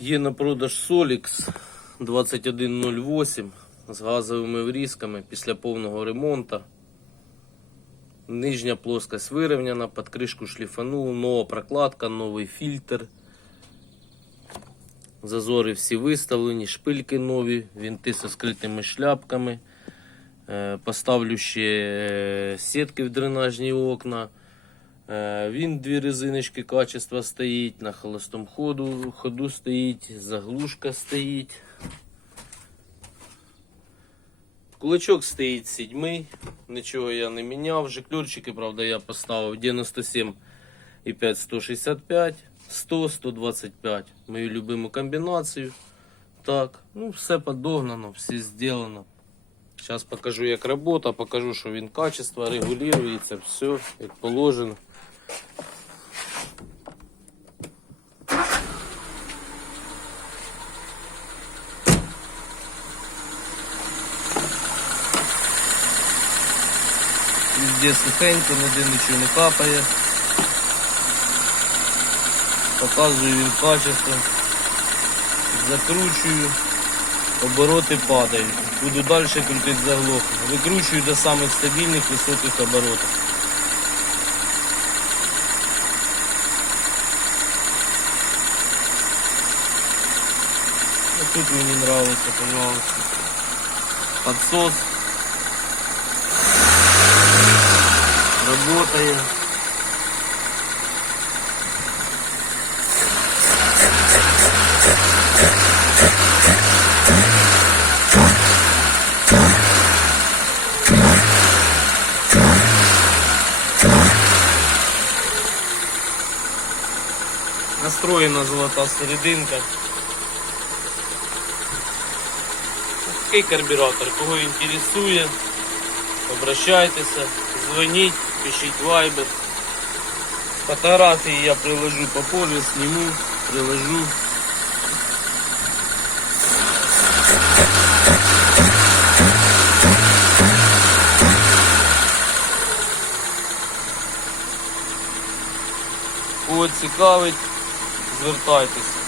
Є на продаж Solix 2108 з газовими врізками після повного ремонту. Нижня плоскость вирівняна, під кришку шліфанув, нова прокладка, новий фільтр. Зазори всі виставлені, шпильки нові, вінти зі скритими шляпками. Е, Поставлю ще е, сітки в дренажні окна. Е, Він дві резиночки качества стоїть, на холостому ходу, ходу стоїть, заглушка стоїть. Кулачок стоїть седьмий, нічого я не міняв. Жиклюрчики, правда, я поставив 97 і 5 165, 100, 125. Мою любиму комбінацію. Так, ну все подогнано, все зроблено. Зараз покажу, як робота, покажу, що він качество регулюється, все як положено. Везде сухенько, ніде нічого не капає. Показую він качество. Закручую, обороти падають. Буду далі крутити заглох. Викручую до самих стабільних високих оборотів. Тут мені нравится, пожалуйста. Подсос. Работает. Настроєна золота серединка. Такий карбюратор, кого інтересує, обращайтеся, дзвоніть, пишіть вайбер. Фотографії я приложу попозже, сниму, приложу. Кого цікавить, звертайтеся.